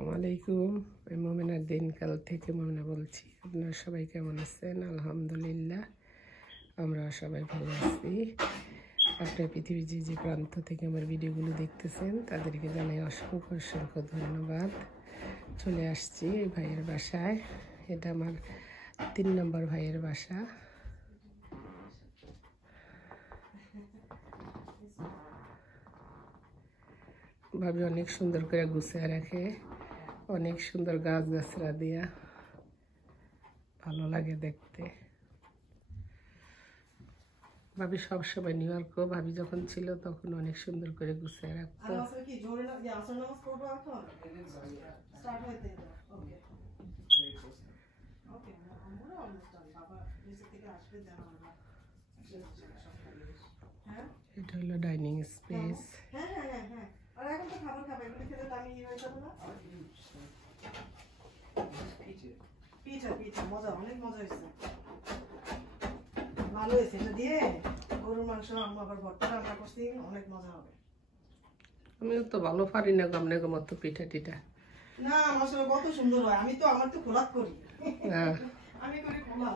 আসসালামু আলাইকুম। আমি মোমেনার দিনকাল থেকে মোমেনা বলছি। আপনারা সবাই কেমন আছেন? আলহামদুলিল্লাহ, আমরা সবাই ভালো আছি। আপনার পৃথিবীর যে প্রান্ত থেকে আমার ভিডিওগুলো দেখতেছেন তাদেরকে জানাই অসংখ্য অসংখ্য ধন্যবাদ। চলে আসছি এই ভাইয়ের বাসায়। এটা আমার 3 নম্বর ভাইয়ের বাসা। ভাবি অনেক সুন্দর করে গুছিয়ে রাখে, অনেক সুন্দর গাছগাছরা দিয়া, ভালো লাগে দেখতে। ভাবি সবসময় নিউ ইয়র্কও ভাবি যখন ছিল তখন অনেক সুন্দর করে গুছিয়ে রাখতো। এটা হলো ডাইনিং স্পেস। ভালো হয়েছে, এটা দিয়ে গরুর মাংস আবার ভর্তা রান্না করছি, অনেক মজা হবে। আমিও তো ভালো পারি না আপনার মতো পিঠা টিঠা। না, মশলা কত সুন্দর হয়। আমি তো আমার তো খোলাত করি, আমি করি খোলা।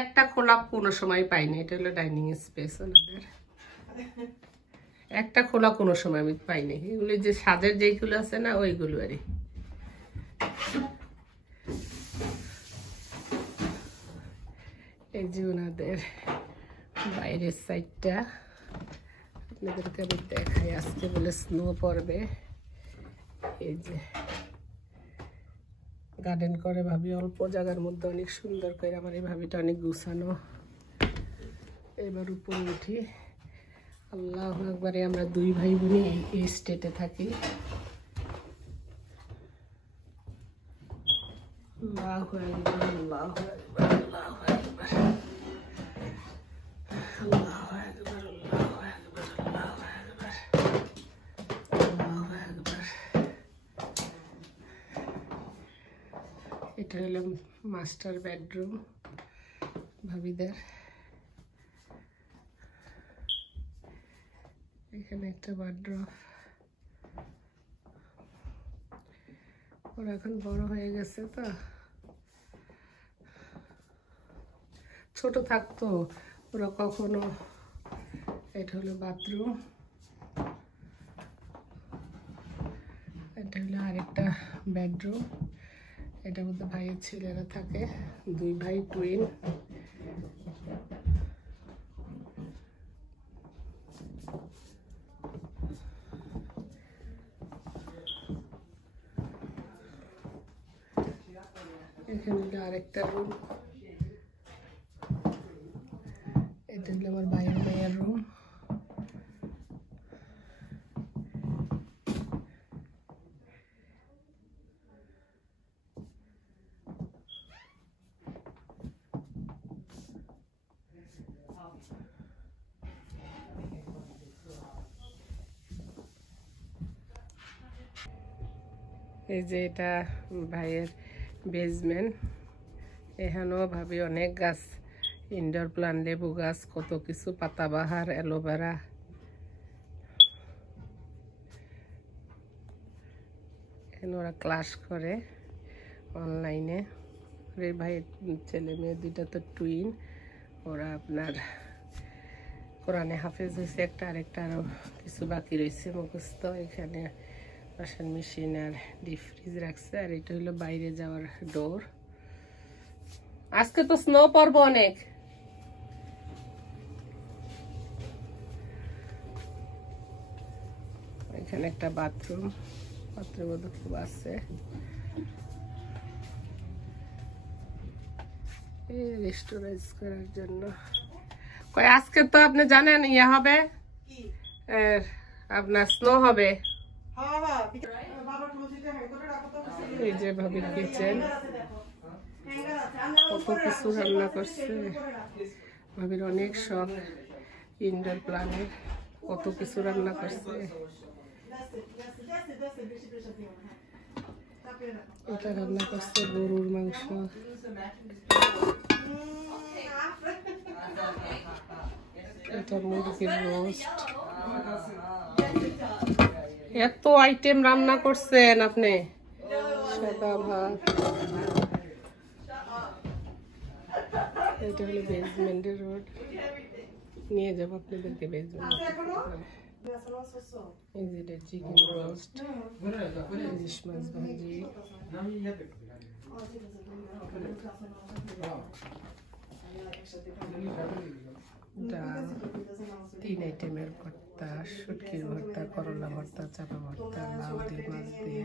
একটা খোলা কোনো সময় পাইনি। এটা হলো ডাইনিং স্পেস ওনাদের। একটা খোলা কোনো সময় আমি পাইনি। এগুলো যে সাজের যেগুলো আছে না ওইগুলো আরই। এই যে ওনাদের বাইরের সাইডটা আপনাদেরকে আমি দেখাই। আজকে বলে স্নো পড়বে। এই যে গার্ডেন করে ভাবি, অল্প জায়গার মধ্যে অনেক সুন্দর করে। আমার এই ভাবিটা অনেক গুছানো। এবার উপরে উঠি। আল্লাহু আকবার। আমরা 2 ভাই বোন এই স্টেটে থাকি। আল্লাহু আকবার, আল্লাহু আকবার, আল্লাহু আকবার, আল্লাহু আকবার, আল্লাহু আকবার, আল্লাহু আকবার, আল্লাহু আকবার। এটা হলো মাস্টার বেডরুম ভাবিদের। এখানে একটা ওয়ার্ড্রপ। ওরা এখন বড় হয়ে গেছে, তো ছোট থাকতো ওরা কখনো। এটা হলো বাথরুম। এটা হলো আরেকটা বেডরুম। এটার মধ্যে ভাইয়ের ছেলেরা থাকে, 2 ভাই টুইন। এখানে হলো আরেকটা রুম। এটা হলো আমার ভাইয়ের মেয়ের রুম। এই যে এটা ভাইয়ের বেসমেন্ট। এখানেও ভাবি অনেক গাছ, ইনডোর প্লান্ট, লেবু গাছ, কত কিছু, পাতাবাহার, অ্যালোভেরা। এখানে ওরা ক্লাস করে অনলাইনে। এই ভাইয়ের ছেলে মেয়ে 2টা তো টুইন। ওরা আপনার কোরআনে হাফেজ হয়েছে একটা, আরেকটা আরও কিছু বাকি রয়েছে মুখস্থ। এখানে ওয়াশিং মেশিন আর ডিপ ফ্রিজ রাখছে। আর এটা হলো বাইরে যাওয়ার ডোর। আজকে তো স্নো পড়বো অনেক। এখানে একটা বাথরুম, বাথরুম মধ্যে খুব আছে। এই রেস্টুরেন্ট করার জন্য। কই আজকে তো আপনি জানেন ইয়ে হবে, আপনার স্নো হবে। এই যে ভাবির কিচেন, কত কিছু রান্না করছে। ভাবির অনেক শখ ইনডোর প্ল্যানের, কত কিছু রান্না করছে। এটা রান্না করছে গরুর মাংস। এটা মুরগির রোস্ট। এত আইটেম রান্না করছেন আপনি। সাদা ভাত, এটা হলো বেসমেন্টের রোড, নিয়ে যাবো আপনাদেরকে বেসমেন্ট। এই যে চিকেন রোস্ট, ইলিশ মাছ ভাজি, ডাল, 3 আইটেমের ভর্তা, শুটকির ভর্তা, করলা ভর্তা, চাপা ভর্তা, লাউ দিয়ে মাছ দিয়ে,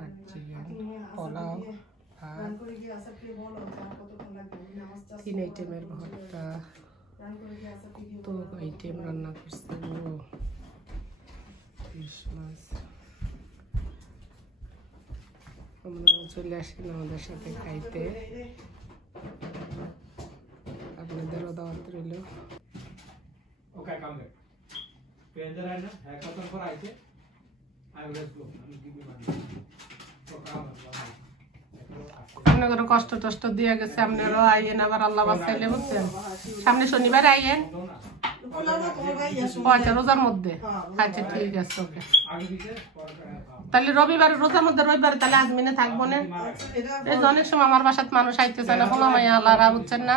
আর চিকেন, পোলাও, ভাত, 3 আইটেমের ভর্তা, তো আইটেম রান্না করছে। ইলিশ মাছ, আমরা চলে আসেন আমাদের সাথে খাইতে, আপনাদেরও দাওয়াত রইল। আপনাদের কষ্ট টষ্ট দিয়ে গেছে, আপনারাও আইয়েন, আবার আল্লাহ বাঁচাইলে বুঝছেন। সামনে শনিবার আইয়েন, রোজার মধ্যে। আচ্ছা ঠিক আছে, ওকে। তাহলে রবিবার রোজার মধ্যে, রবিবারে তাহলে আজমিনে থাকবো না। এই যে অনেক সময় আমার বাসাত মানুষ আইতেছে না, বললাম আল্লাহরা বুঝছেন না,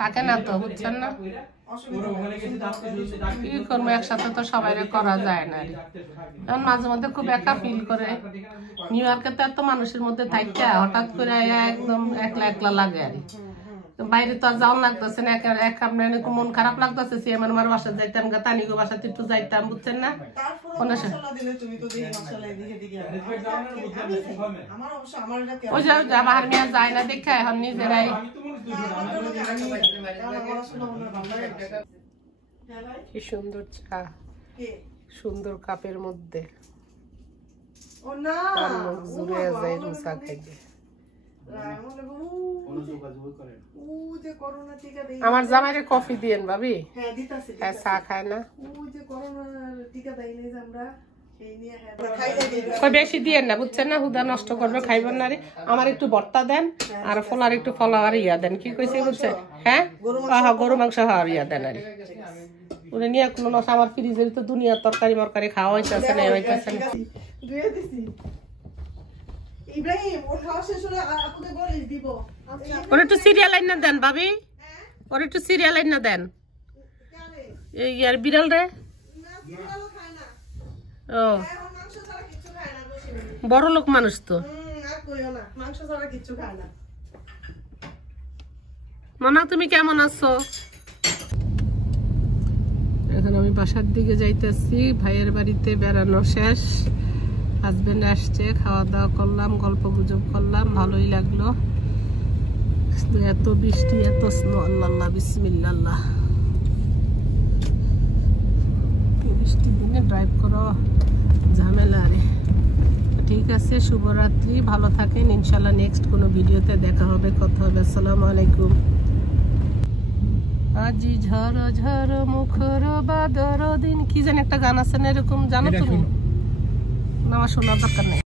থাকে না তো, বুঝছেন না কি করবো, একসাথে তো সবাই করা যায় না। এখন মাঝে মধ্যে খুব একা ফিল করে। নিউ ইয়র্কে তো এত মানুষের মধ্যে থাকতে হঠাৎ করে একদম একলা একলা লাগে আর বাইরে তো আর যাওয়ার লাগতেছে না। মন খারাপ লাগতেছে, আমার বাসায় যাইতাম, তানিগো বাসাতে একটু যাইতাম, বুঝছেন না। ওই যে বাহার মেয়ে যায় না দেখা, এখন নিজেরাই। কি সুন্দর চা, সুন্দর কাপের মধ্যে জুড়ে যায় চা খাইতে। আমার জামাইরে কফি দিয়েন ভাবি, চা খায় না, বেশি দিয়েন না, বুঝছেন না, হুদা নষ্ট করবে, খাইবেন না রে। আমার একটু ভর্তা দেন, আর ফলার একটু ফলার ইয়া দেন। কি কইছে বুঝছে? হ্যাঁ, গরু মাংস হওয়ার ইয়া দেন আর ওরে নিয়ে কোনো নষ্ট। আমার ফ্রিজের তো দুনিয়ার তরকারি মরকারি খাওয়া হইতেছে না, হইতেছে না। ওর একটু সিরিয়াল লাইন না দেন ভাবি, ওর একটু সিরিয়াল লাইন না দেন। ইয়ার বিড়াল রে, ও বড় লোক মানুষ তো। মামা তুমি কেমন আছো? এখন আমি বাসার দিকে যাইতেছি, ভাইয়ের বাড়িতে বেড়ানো শেষ, হাজবেন্ড আসছে, খাওয়া দাওয়া করলাম, গল্প গুজব করলাম, ভালোই লাগলো। এত বৃষ্টি, এত স্নো, আল্লাহ বিসমিল্লাহ। বৃষ্টির দিনে ড্রাইভ করো ঝামেলা রে। ঠিক আছে, শুভরাত্রি, ভালো থাকেন। ইনশাল্লাহ নেক্সট কোনো ভিডিওতে দেখা হবে, কথা হবে। আসসালামু আলাইকুম। আজি ঝড় ঝড় মুখর বাদর দিন, কি যেন একটা গান আছে না এরকম, জানো তুমি? না, আমার শোনার দরকার নেই।